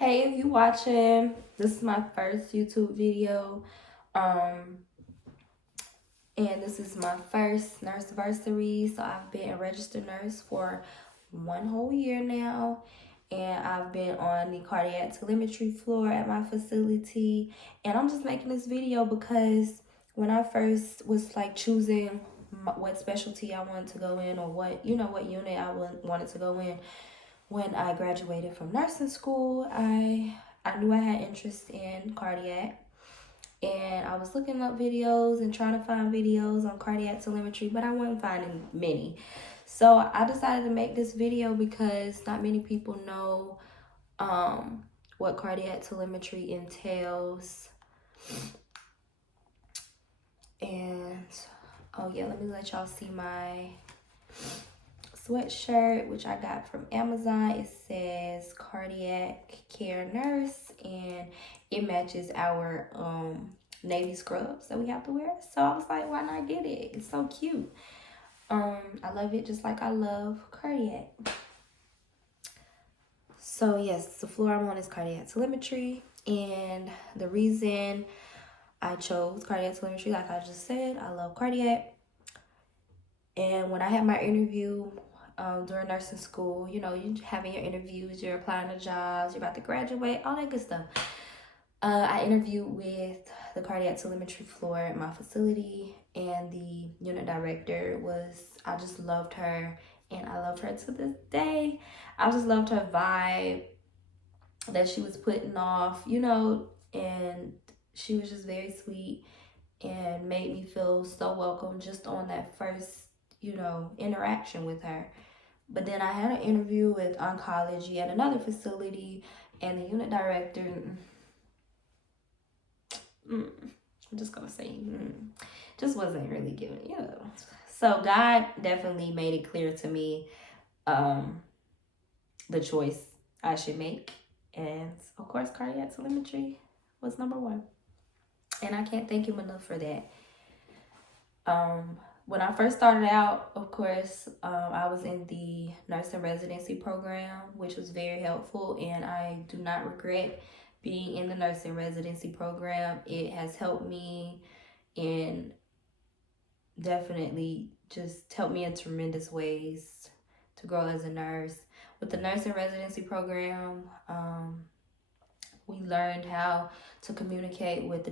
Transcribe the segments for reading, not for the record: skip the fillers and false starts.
Hey, if you watching, this is my first YouTube video. And this is my first nurseversary. So I've been a registered nurse for 1 whole year now. And I've been on the cardiac telemetry floor at my facility. And I'm just making this video because when I first was like choosing what specialty I wanted to go in, or what unit I wanted to go in, when I graduated from nursing school, I knew I had interest in cardiac, and I was looking up videos and trying to find videos on cardiac telemetry, but I wasn't finding many. So I decided to make this video because not many people know what cardiac telemetry entails. And oh yeah, let me let y'all see my sweatshirt, which I got from Amazon. It says cardiac care nurse, and it matches our navy scrubs that we have to wear. So I was like, why not get it? It's so cute. I love it just like I love cardiac. So yes, the floor I'm on is cardiac telemetry, and the reason I chose cardiac telemetry, like I just said, I love cardiac. And when I had my interview during nursing school, you having your interviews, you're applying to jobs, you're about to graduate, all that good stuff. I interviewed with the cardiac telemetry floor at my facility, and the unit director I just loved her, and I love her to this day. I just loved her vibe that she was putting off, and she was just very sweet and made me feel so welcome just on that first, interaction with her. But then I had an interview with oncology at another facility, and the unit director, I'm just gonna say, just wasn't really giving, So God definitely made it clear to me the choice I should make. And of course, cardiac telemetry was number one. And I can't thank him enough for that. When I first started out, of course, I was in the nursing residency program, which was very helpful, and I do not regret being in the nursing residency program. It has helped me, and definitely just helped me in tremendous ways to grow as a nurse. With the nursing residency program, we learned how to communicate with the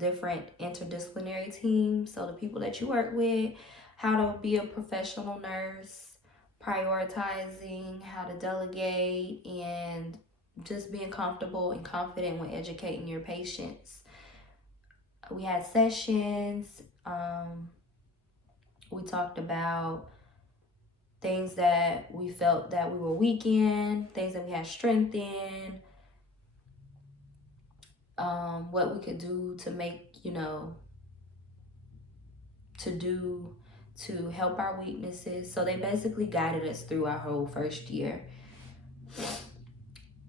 different interdisciplinary teams. So the people that you work with, how to be a professional nurse, prioritizing, how to delegate, and just being comfortable and confident when educating your patients. We had sessions. We talked about things that we felt that we were weak in, things that we had strength in, what we could do to make, to help our weaknesses. So they basically guided us through our whole first year.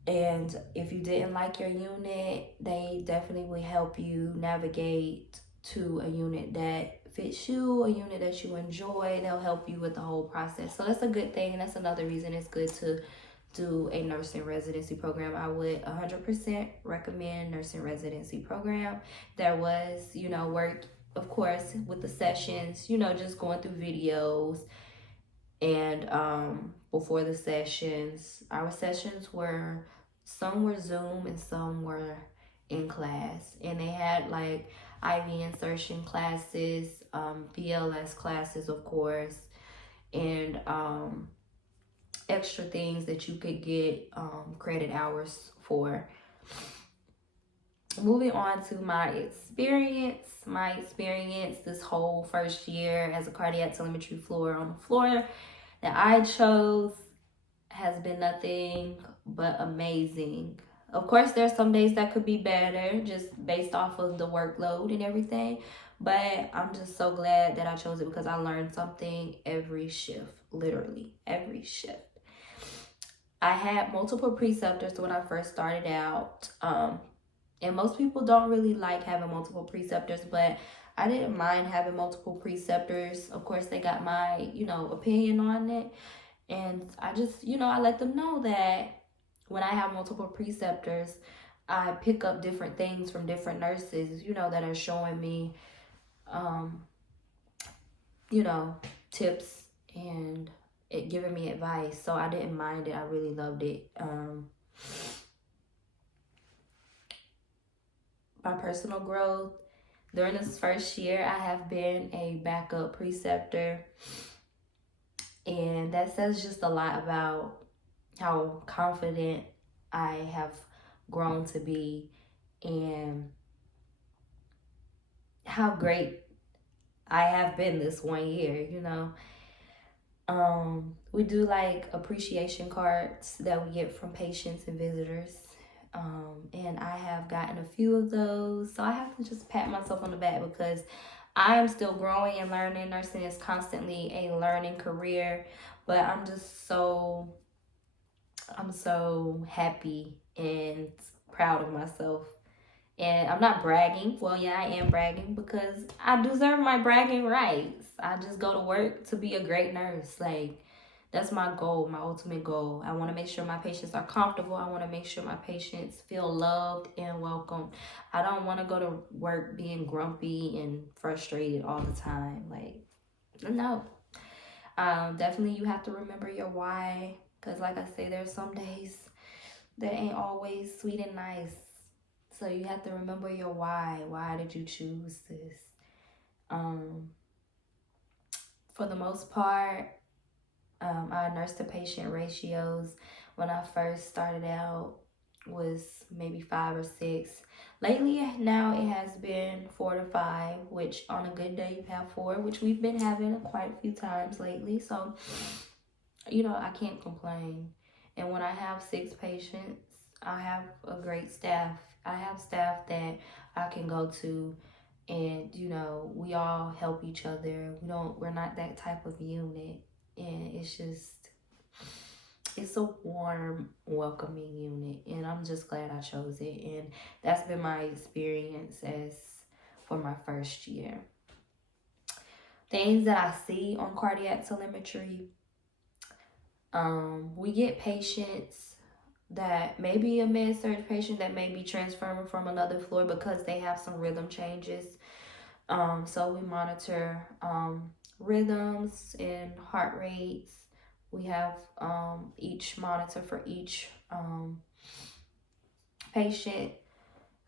And if you didn't like your unit, they definitely will help you navigate to a unit that fits you, a unit that you enjoy. They'll help you with the whole process. So that's a good thing. And that's another reason it's good to do a nursing residency program. I would 100% recommend nursing residency program. There was, work, of course, with the sessions, just going through videos. And before the sessions, our sessions some were Zoom and some were in class. And they had like IV insertion classes, BLS classes, of course, and extra things that you could get credit hours for. Moving on to my experience this whole first year as a cardiac telemetry floor on the floor that I chose has been nothing but amazing. Of course, there's some days that could be better just based off of the workload and everything, but I'm just so glad that I chose it because I learned something every shift, literally every shift. I had multiple preceptors when I first started out, and most people don't really like having multiple preceptors, but I didn't mind having multiple preceptors. Of course, they got my, opinion on it. And I just, I let them know that when I have multiple preceptors, I pick up different things from different nurses, that are showing me, um, you know, tips and it giving me advice. So I didn't mind it. I really loved it. My personal growth during this first year, I have been a backup preceptor, and that says just a lot about how confident I have grown to be and how great I have been this 1 year. We do like appreciation cards that we get from patients and visitors. And I have gotten a few of those. So I have to just pat myself on the back because I am still growing and learning. Nursing is constantly a learning career, but I'm so happy and proud of myself. And I'm not bragging. Well, yeah, I am bragging because I deserve my bragging rights. I just go to work to be a great nurse. Like, that's my goal, my ultimate goal. I want to make sure my patients are comfortable. I want to make sure my patients feel loved and welcome. I don't want to go to work being grumpy and frustrated all the time. Like, no. Definitely, you have to remember your why. Because, like I say, there's some days that ain't always sweet and nice. So you have to remember your why. Why did you choose this? For the most part, our nurse to patient ratios when I first started out was maybe 5 or 6. Lately, now it has been 4 to 5, which on a good day you have 4, which we've been having quite a few times lately. So, I can't complain. And when I have 6 patients, I have a great staff. I have staff that I can go to, and we all help each other. We're not that type of unit, and it's a warm, welcoming unit, and I'm just glad I chose it. And that's been my experience as for my first year. Things that I see on cardiac telemetry. We get patients that may be a med-surg patient that may be transferring from another floor because they have some rhythm changes. So we monitor rhythms and heart rates. We have each monitor for each patient.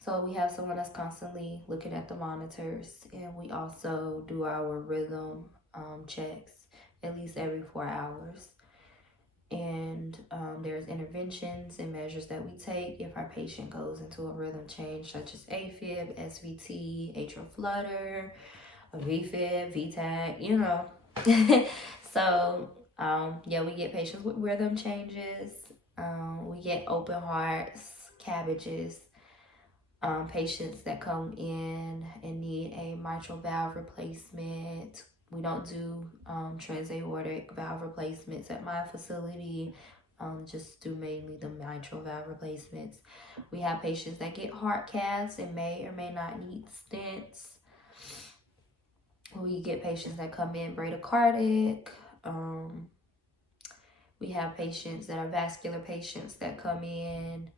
So we have someone that's constantly looking at the monitors, and we also do our rhythm checks at least every 4 hours. And there's interventions and measures that we take if our patient goes into a rhythm change, such as AFib, SVT, atrial flutter, a VFib, VTAC, So, we get patients with rhythm changes. We get open hearts, cabbages, patients that come in and need a mitral valve replacement. We don't do transaortic valve replacements at my facility. Just do mainly the mitral valve replacements. We have patients that get heart caths and may or may not need stents. We get patients that come in bradycardic. We have patients that are vascular patients that come in.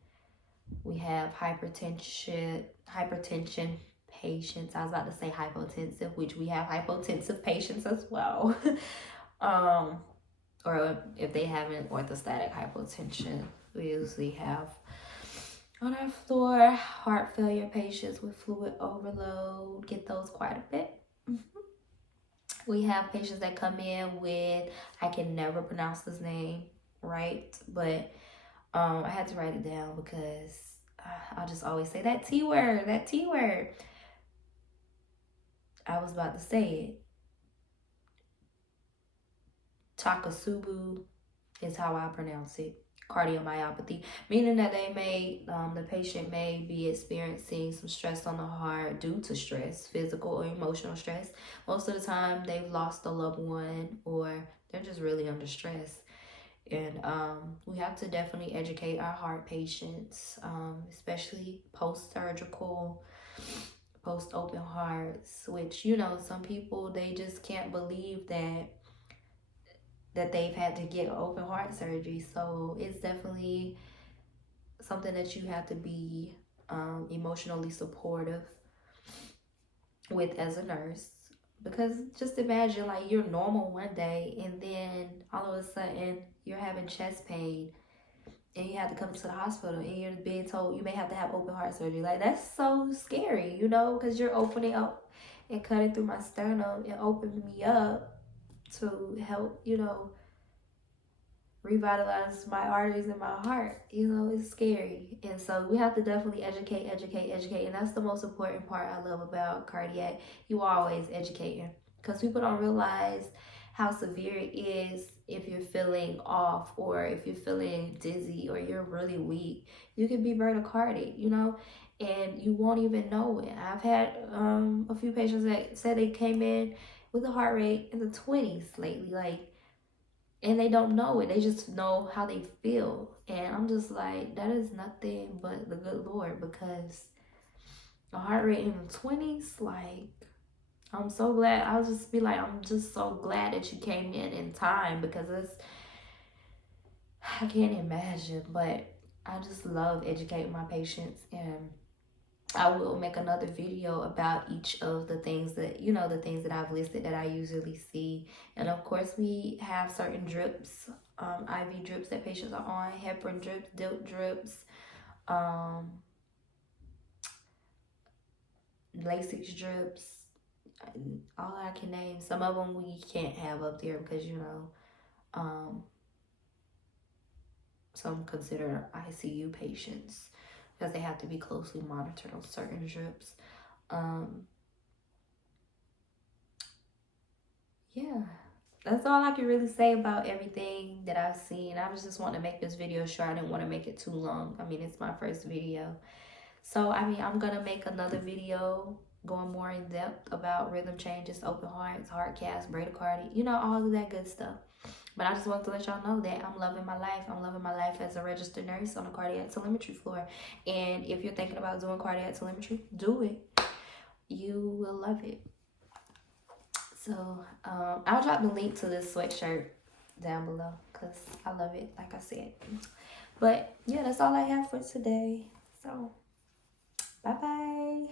We have hypertension patients. I was about to say hypotensive, which we have hypotensive patients as well. Or if they have an orthostatic hypotension, we usually have on our floor heart failure patients with fluid overload. Get those quite a bit. We have patients that come in with, I can never pronounce this name right, but I had to write it down because I'll just always say that T word. I was about to say it. Takasubu is how I pronounce it. Cardiomyopathy, meaning that the patient may be experiencing some stress on the heart due to stress, physical or emotional stress. Most of the time, they've lost a loved one or they're just really under stress. And we have to definitely educate our heart patients, especially post-surgical, post-open hearts, which, some people, they just can't believe that they've had to get open heart surgery. So it's definitely something that you have to be emotionally supportive with as a nurse. Because just imagine, like, you're normal one day and then all of a sudden you're having chest pain and you have to come to the hospital and you're being told you may have to have open heart surgery. Like, that's so scary, you know, because you're opening up and cutting through my sternum and opening me up to help, you know, revitalize my arteries in my heart. You know, it's scary. And so we have to definitely educate. And that's the most important part I love about cardiac. You are always educating, because people don't realize how severe it is if you're feeling off or if you're feeling dizzy or you're really weak. You can be bradycardic, you know, and you won't even know it. I've had a few patients that said they came in with a heart rate in the 20s lately, like, and they don't know it. They just know how they feel. And I'm just like, that is nothing but the good Lord, because a heart rate in the 20s, like, I'm so glad. I'll just be like, I'm just so glad that you came in time, because I can't imagine. But I just love educating my patients, and I will make another video about each of the things that, you know, the things that I've listed that I usually see. And of course, we have certain drips, IV drips that patients are on, heparin drips, DILT drips, Lasix drips, all I can name. Some of them we can't have up there because, you know, some consider ICU patients because they have to be closely monitored on certain drips. Yeah, that's all I can really say about everything that I've seen. I was just wanting to make this video short. I didn't want to make it too long. I mean, it's my first video. So, I mean, I'm going to make another video going more in depth about rhythm changes, open hearts, heart caths, bradycardia, you know, all of that good stuff. But I just wanted to let y'all know that I'm loving my life. I'm loving my life as a registered nurse on the cardiac telemetry floor. And if you're thinking about doing cardiac telemetry, do it. You will love it. So I'll drop the link to this sweatshirt down below because I love it, like I said. But yeah, that's all I have for today. So bye bye.